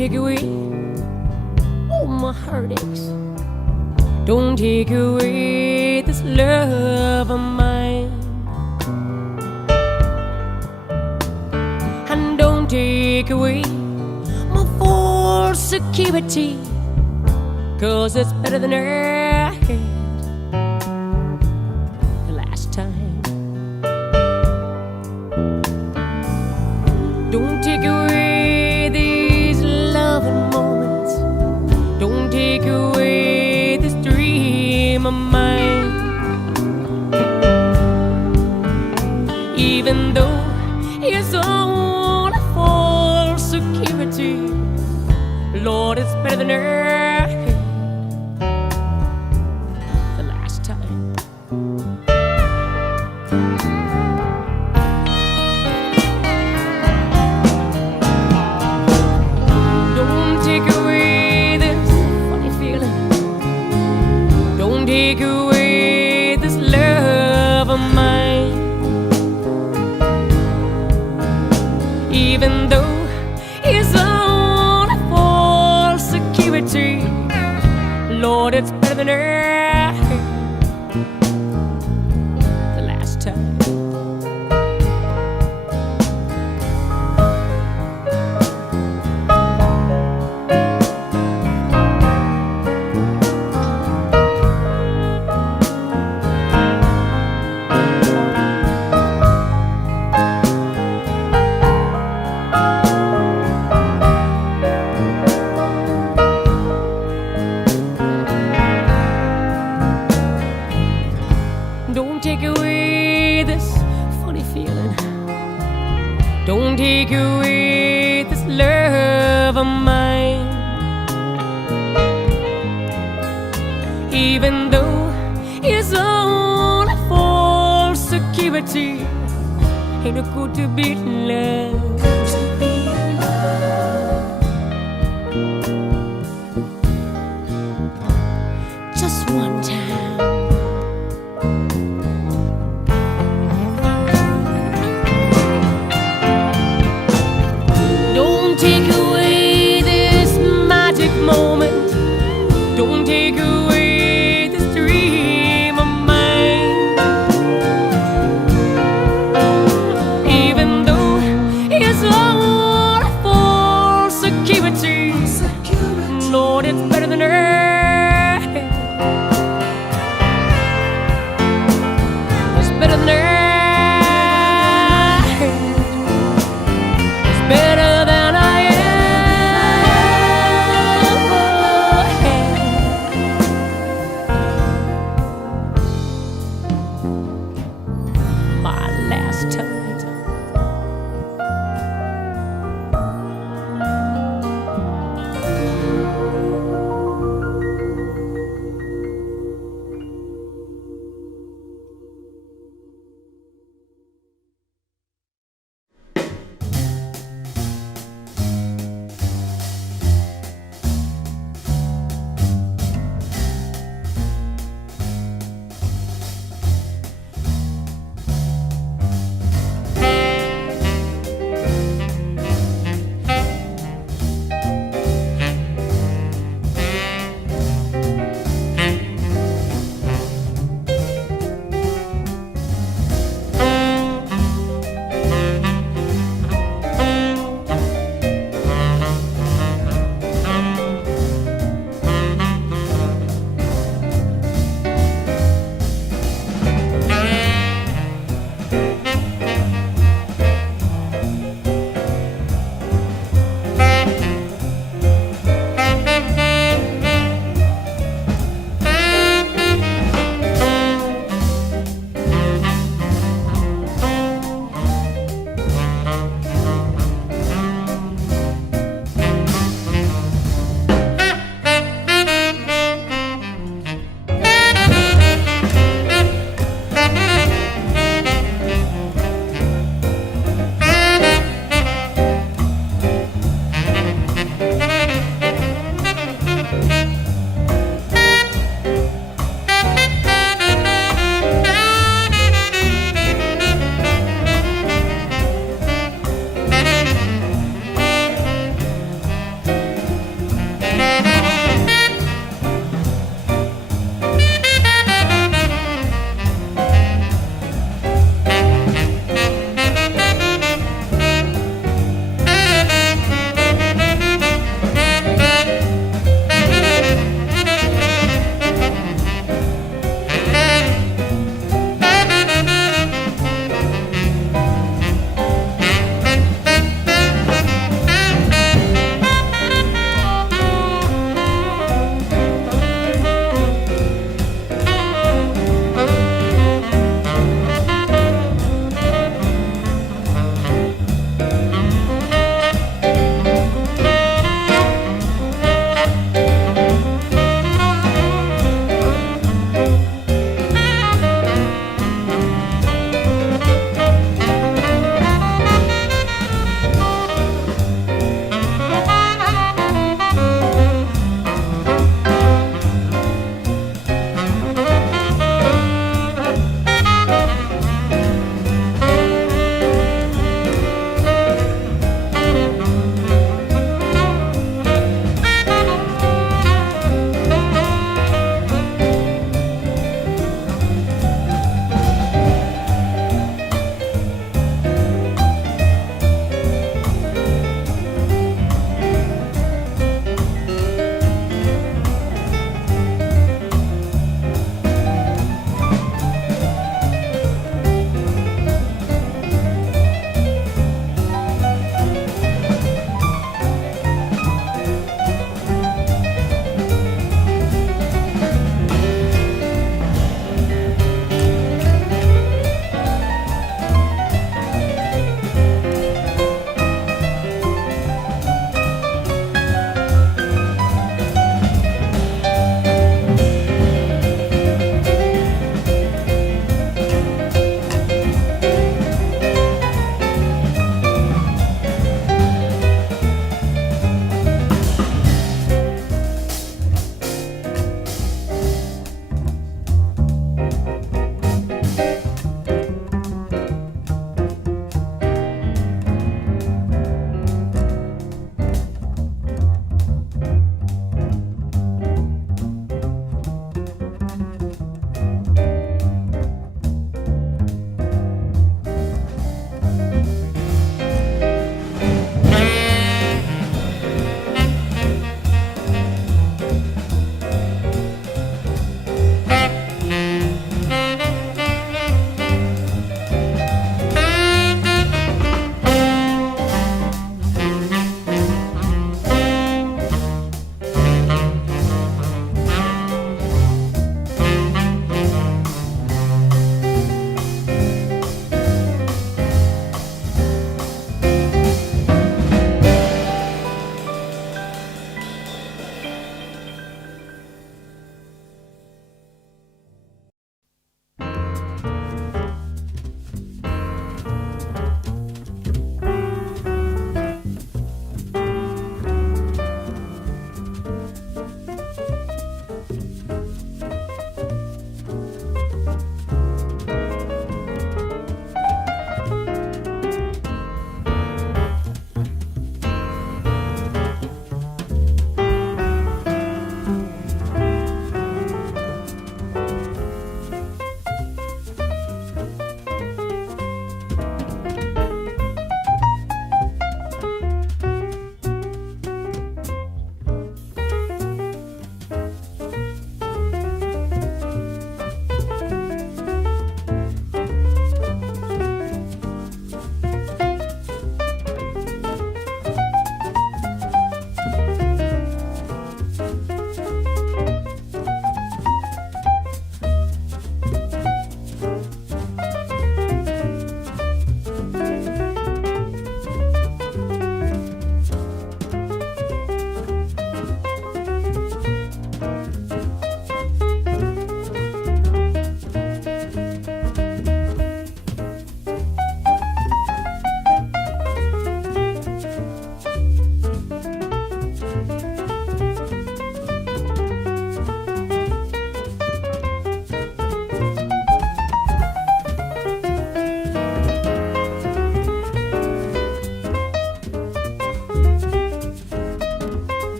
take away all my heartaches. Don't take away this love of mine. And don't take away my false security, 'cause it's better than I had the last time. Don't take away these loving moments. Don't take away this dream of mine. Even though it's all a false security, Lord, it's better than I had the last time. Don't take away this funny feeling. Don't take away this love of mine. Even though it's all a false security, Lord, it's better than I had the last time. Don't take away this funny feeling. Don't take away this love of mine. Even though it's only for security, ain't it good to be in love? Just one time. Don't take away this magic moment. Don't take away this dream of mine. Even though it's all for security, Lord, it's better than earth. It's better than earth. It's better than I am. My last time.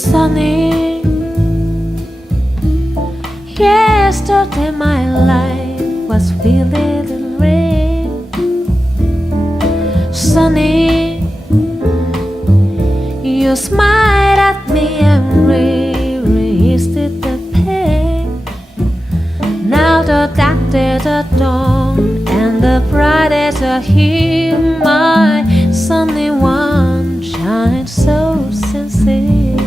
Sunny, yesterday my life was filled in rain. Sunny, you smiled at me and resisted the pain. Now the dark days are dawn and the bright days are here. My sunny one shines so sincere,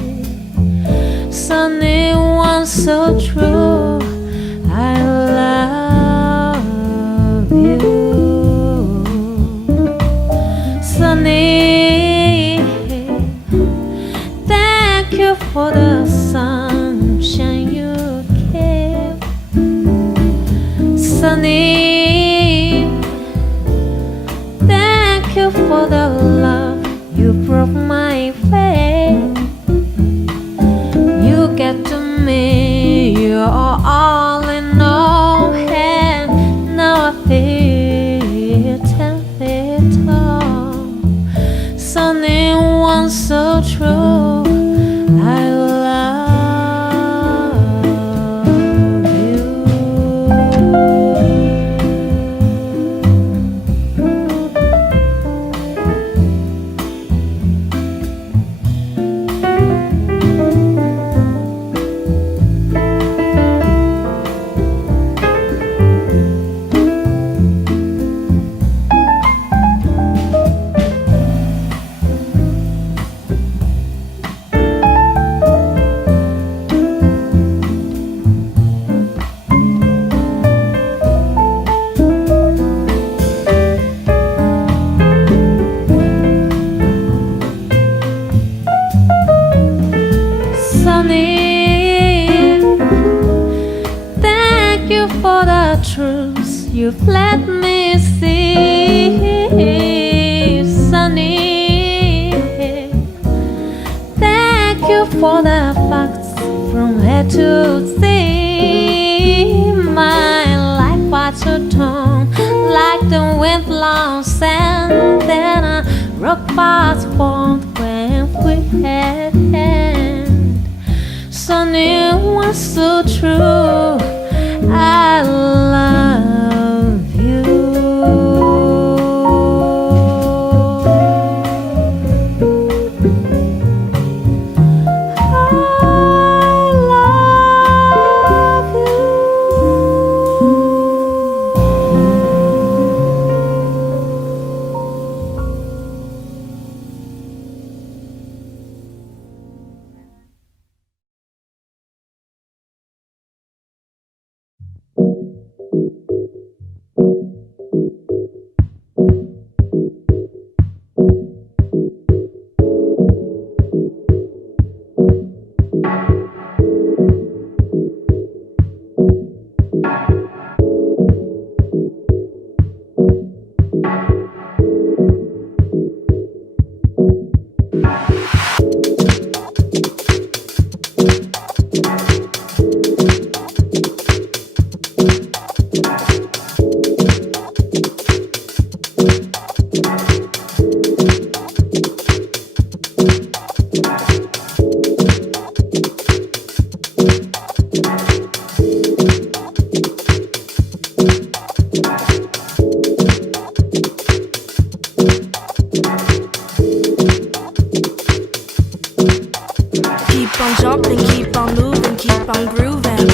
sunny one so true. I love you, sunny. Thank you for the sunshine you gave, sunny. Thank you for the love you broke my faith. You get to me, you're all in all, and now I feel 10 feet tall. Sunny one so true. I love you. Thank you for the truths you've let me see, sunny. Thank you for the facts from A to Z. My life was so torn like the wind blown sand, then a rock was formed when we had hand. Sunny was so true. I love you. I love you. Keep on jumping, keep on moving, keep on grooving.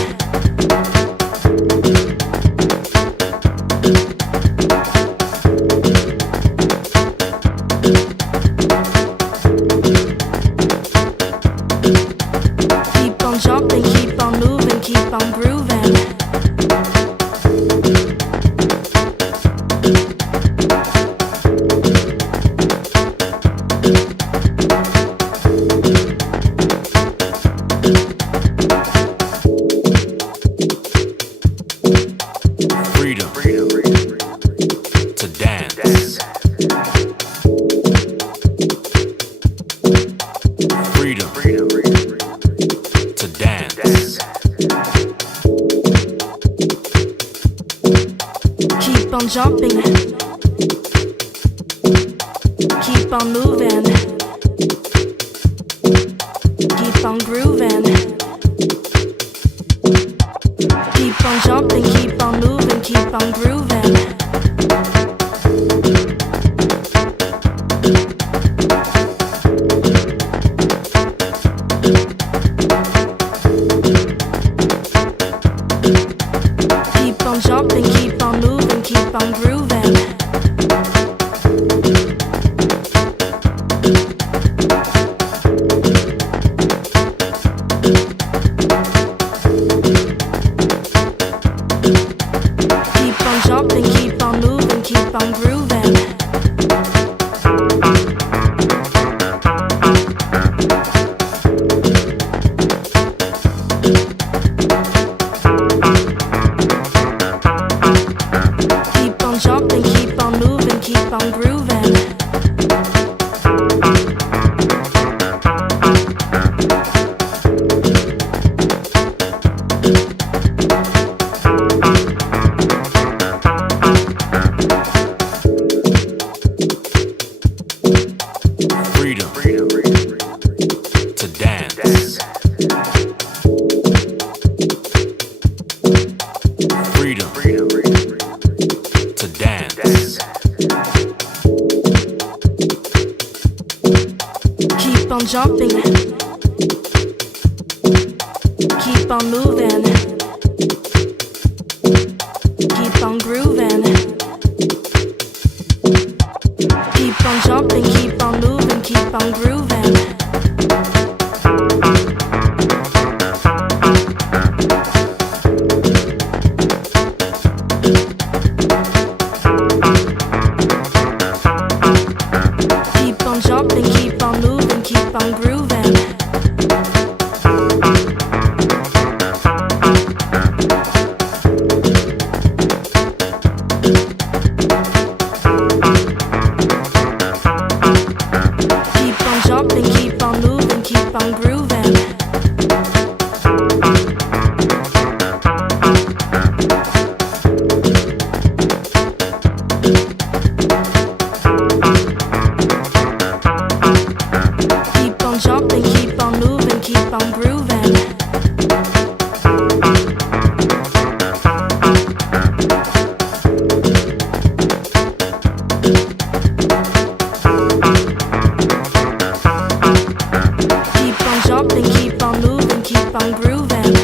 Keep on jumping, keep on moving, keep on grooving. Keep on jumping, keep on moving, keep on on grooving. Keep on jumping, keep on moving, keep on grooving. Keep on jumping, keep on moving, keep on grooving. Keep on jumping, keep on moving, keep on grooving. Keep on jumping, keep on moving, keep on grooving. Freedom to dance. Freedom to dance. Keep on jumping. Keep on moving. Keep on grooving. Keep on jumping, keep on moving, keep on grooving. Keep on jumping, keep on moving, keep on grooving. Keep on jumping, keep on moving, keep on grooving. Keep on jumping, keep on moving, keep on grooving. Keep on jumping, keep on moving, keep on grooving.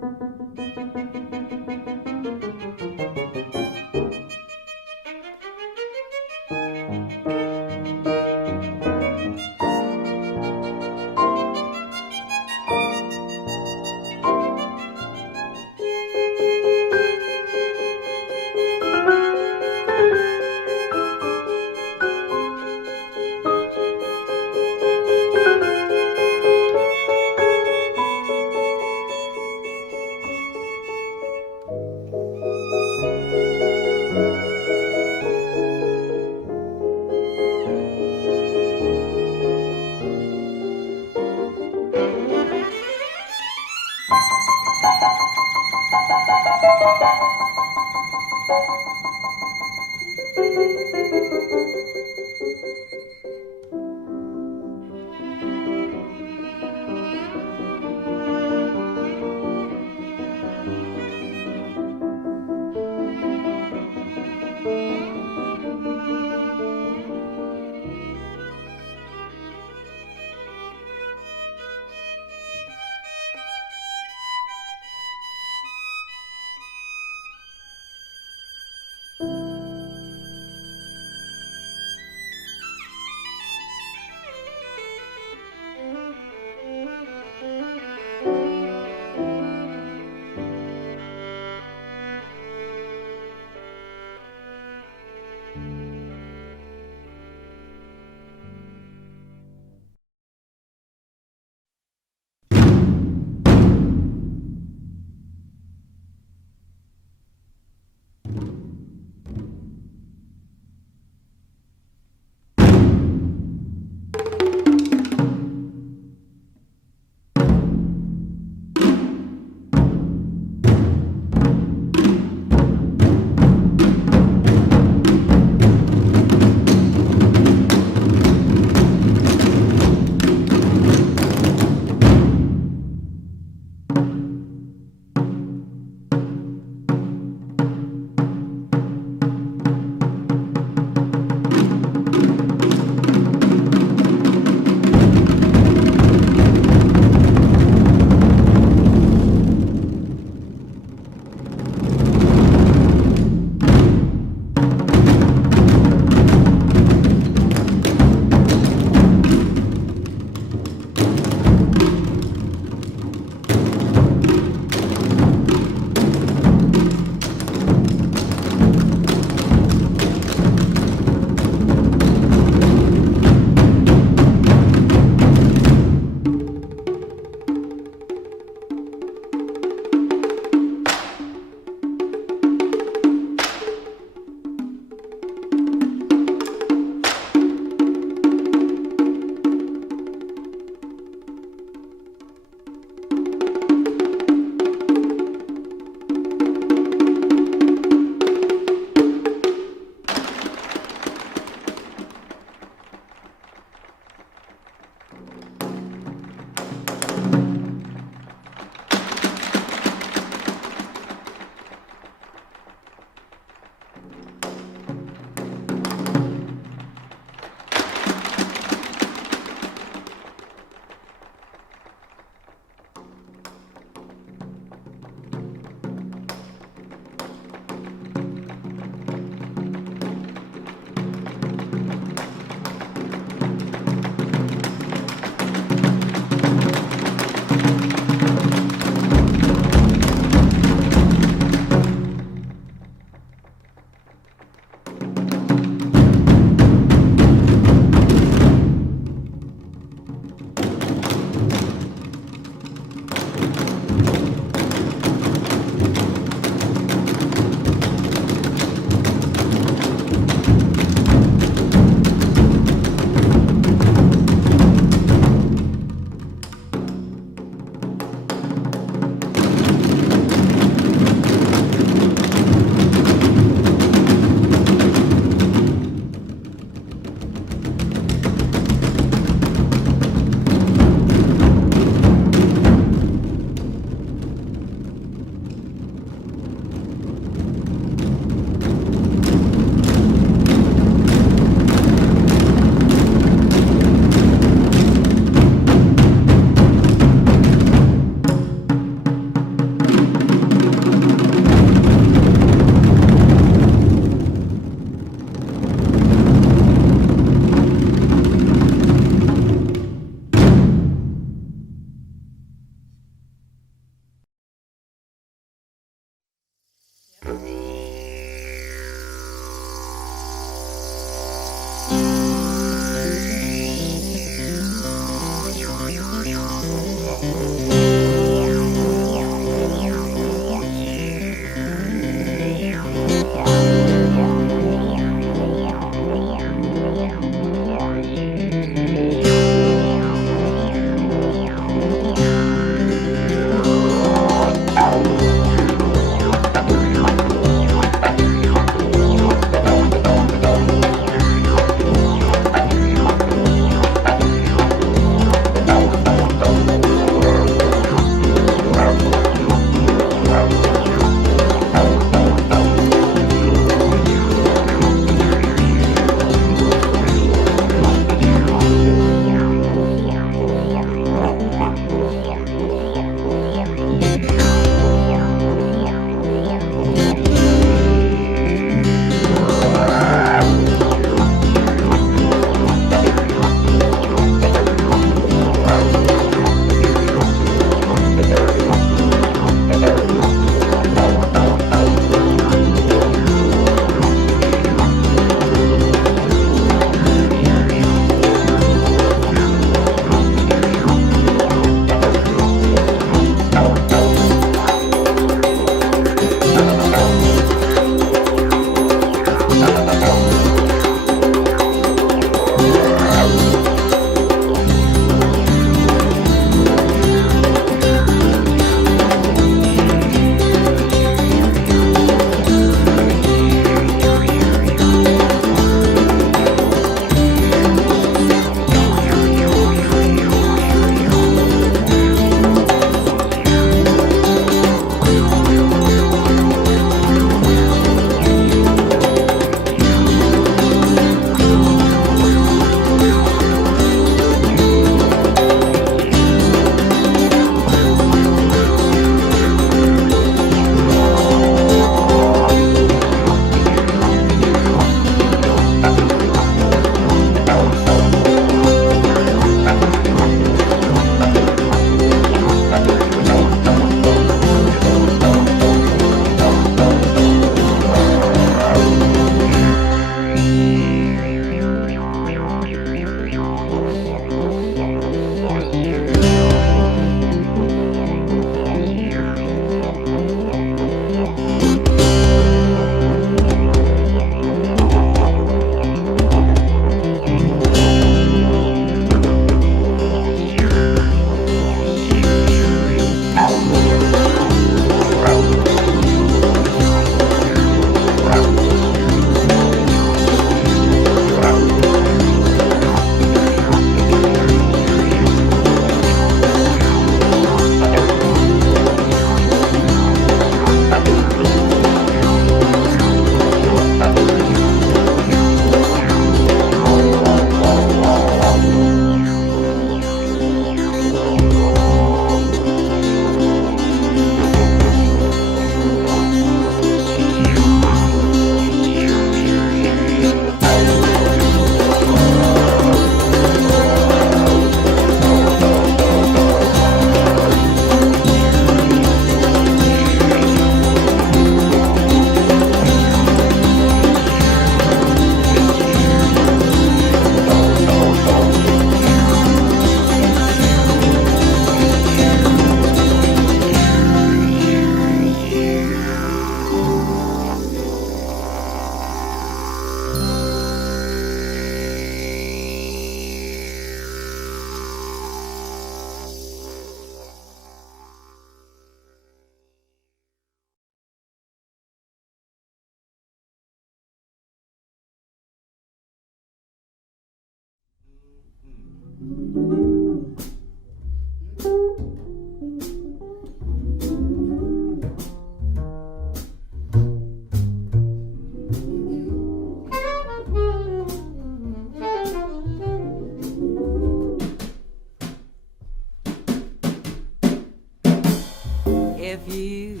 If you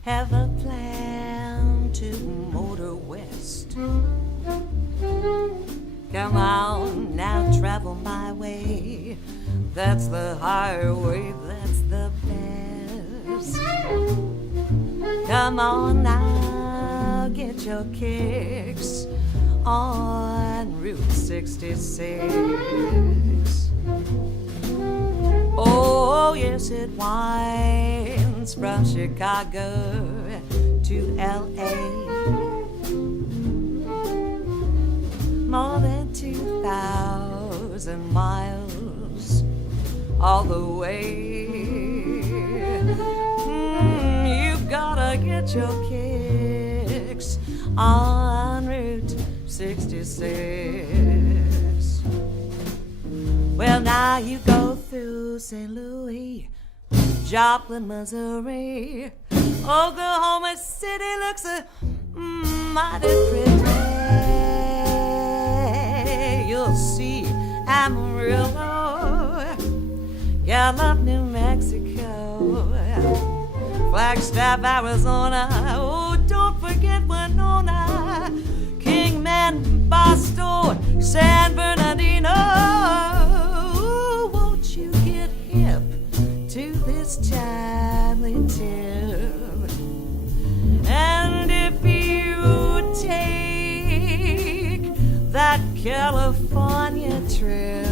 have a plan to motor west, come on now, travel my way. That's the highway, that's the best. Come on now, get your kicks on Route 66. Oh, yes, it winds from Chicago to L.A. More than 2,000 miles all the way. You've gotta get your kicks on Route 66. Well, now you go through St. Louis, Joplin, Missouri. Oklahoma City looks mighty pretty. You'll see Amarillo, Gallup, New Mexico, Flagstaff, Arizona. Oh, don't forget Winona, Kingman, Boston, San Bernardino. Ooh, won't you get hip to this timely tune? And if you take that California trip,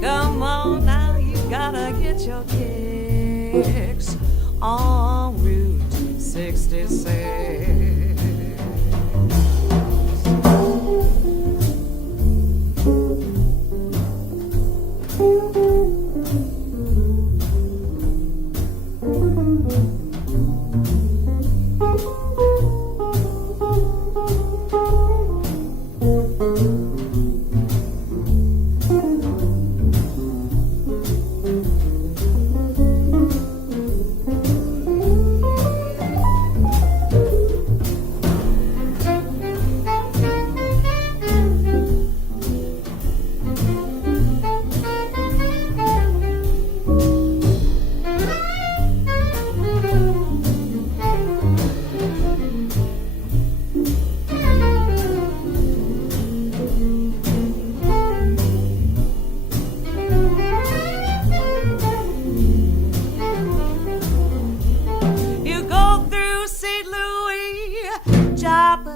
come on now, you gotta get your kicks on Route 66.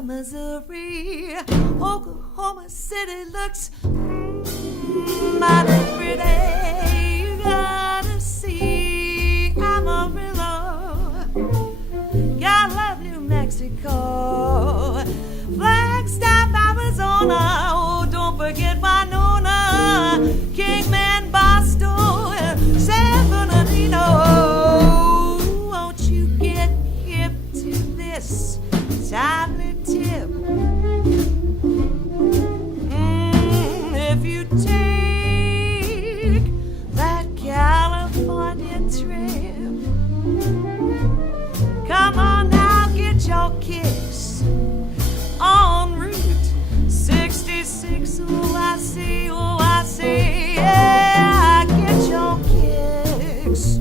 Missouri, Oklahoma City looks mighty pretty. You gotta see Amarillo, Gallup, New Mexico, Flagstaff, Arizona. Oh, don't forget Winona, Kingman, Boston, San Bernardino. Won't you get hip to this timely tip? If you take that California trip, come on now, get your kicks on Route 66. Oh, I see, yeah, get your kicks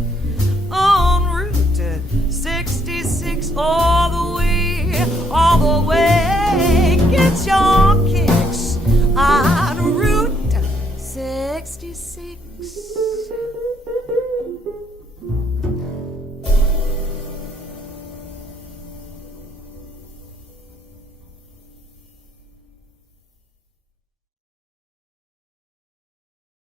on Route 66 all the way, get your kicks on Route 66.